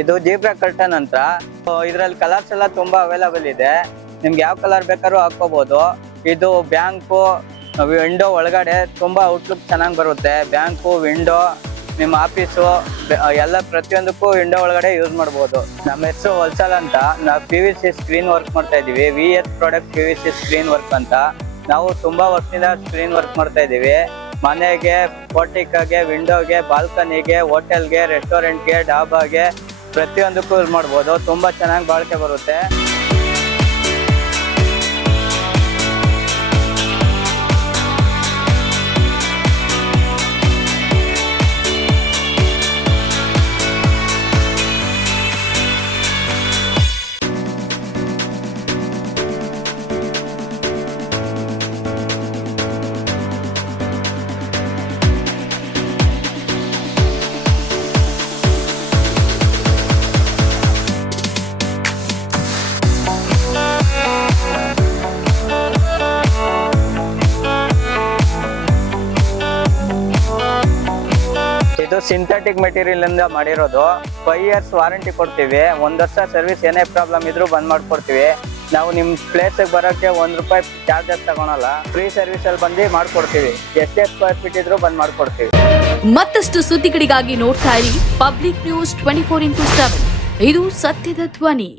ಇದು zebra curtain ಅಂತ. ಇದ್ರಲ್ಲಿ ಕಲರ್ಸ್ ಎಲ್ಲ ತುಂಬಾ ಅವೈಲಬಲ್ ಇದೆ. ನಿಮ್ಗೆ ಯಾವ ಕಲರ್ ಬೇಕಾದ್ರೂ ಹಾಕೋಬಹುದು. ಇದು ಬ್ಯಾಂಕು ವಿಂಡೋ ಒಳಗಡೆ ತುಂಬಾ ಔಟ್ಲುಕ್ ಚೆನ್ನಾಗಿ ಬರುತ್ತೆ. ಬ್ಯಾಂಕು ವಿಂಡೋ ನಿಮ್ಮ ಆಫೀಸು ಎಲ್ಲ ಪ್ರತಿಯೊಂದಕ್ಕೂ ವಿಂಡೋ ಒಳಗಡೆ ಯೂಸ್ ಮಾಡಬಹುದು. ನಮ್ಮ ಹೆಸರು ಹೊಲ್ಸಲ್ ಅಂತ. ನಾವು PVC ಸ್ಕ್ರೀನ್ ವರ್ಕ್ ಮಾಡ್ತಾ ಇದೀವಿ. VS product PVC screen work ಅಂತ. ನಾವು ತುಂಬಾ ವರ್ಷದಿಂದ ಸ್ಕ್ರೀನ್ ವರ್ಕ್ ಮಾಡ್ತಾ ಇದೀವಿ. ಮನೆಗೆ, ಪೋರ್ಟಿಕ್ಗೆ, ವಿಂಡೋಗೆ, ಬಾಲ್ಕನಿಗೆ, ಹೋಟೆಲ್ಗೆ, ರೆಸ್ಟೋರೆಂಟ್ಗೆ, ಡಾಬಾಗೆ ಪ್ರತಿಯೊಂದಕ್ಕೂ ಯೂಸ್ ಮಾಡ್ಬೋದು. ತುಂಬಾ ಚೆನ್ನಾಗಿ ಬಾಳಿಕೆ ಬರುತ್ತೆ. ಇದು ಸಿಂಥೆಟಿಕ್ ಮೆಟೀರಿಯಲ್ ಇಂದ ಮಾಡಿರೋದು. 5 years ವಾರಂಟಿ ಕೊಡ್ತೀವಿ. 1 ವರ್ಷ ಸರ್ವಿಸ್ ಏನೇ ಪ್ರಾಬ್ಲಮ್ ಇದ್ರೂ ಬಂದ್ ಮಾಡ್ಕೊಡ್ತೀವಿ. ನಾವು ನಿಮ್ ಪ್ಲೇಸ್ ಬರೋಕ್ಕೆ ₹1 ಚಾರ್ಜಸ್ ತಗೊಳಲ್ಲ. ಫ್ರೀ ಸರ್ವಿಸ್ ಅಲ್ಲಿ ಬಂದು ಮಾಡ್ಕೊಡ್ತೀವಿ. ಎಷ್ಟೇ ಸ್ಕ್ವೇರ್ ಫೀಟ್ ಇದ್ರೂ ಬಂದ್ ಮಾಡ್ಕೊಡ್ತೀವಿ. ಮತ್ತಷ್ಟು ಸುದ್ದಿಗಳಿಗಾಗಿ ನೋಡ್ತಾ ಇರಿ ಪಬ್ಲಿಕ್ ನ್ಯೂಸ್ 24x7. ಇದು ಸತ್ಯದ ಧ್ವನಿ.